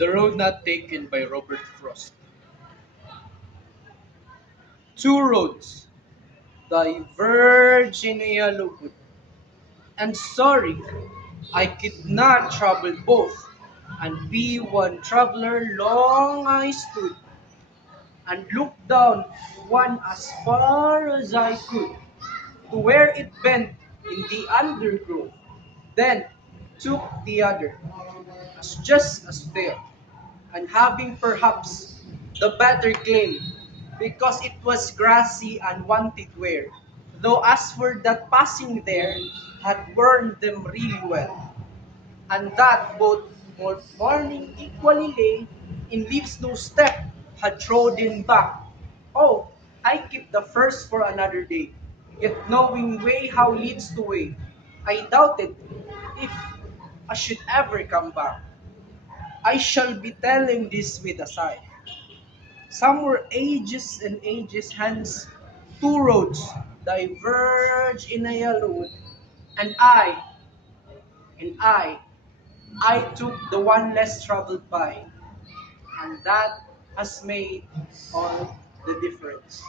The Road Not Taken by Robert Frost. Two roads diverge in a lupot, and sorry, I could not travel both, and be one traveler long I stood, and looked down one as far as I could, to where it bent in the undergrowth, then took the other, as just as fair, and having perhaps the better claim, because it was grassy and wanted wear, though as for that passing there had worn them really well, and that both morning equally lay in leaves no step had trodden back. Oh, I keep the first for another day, yet knowing way how leads to way, I doubted if I should ever come back. I shall be telling this with a sigh. Some were ages and ages hence, two roads diverge in a yellow, and and I took the one less traveled by, and that has made all the difference.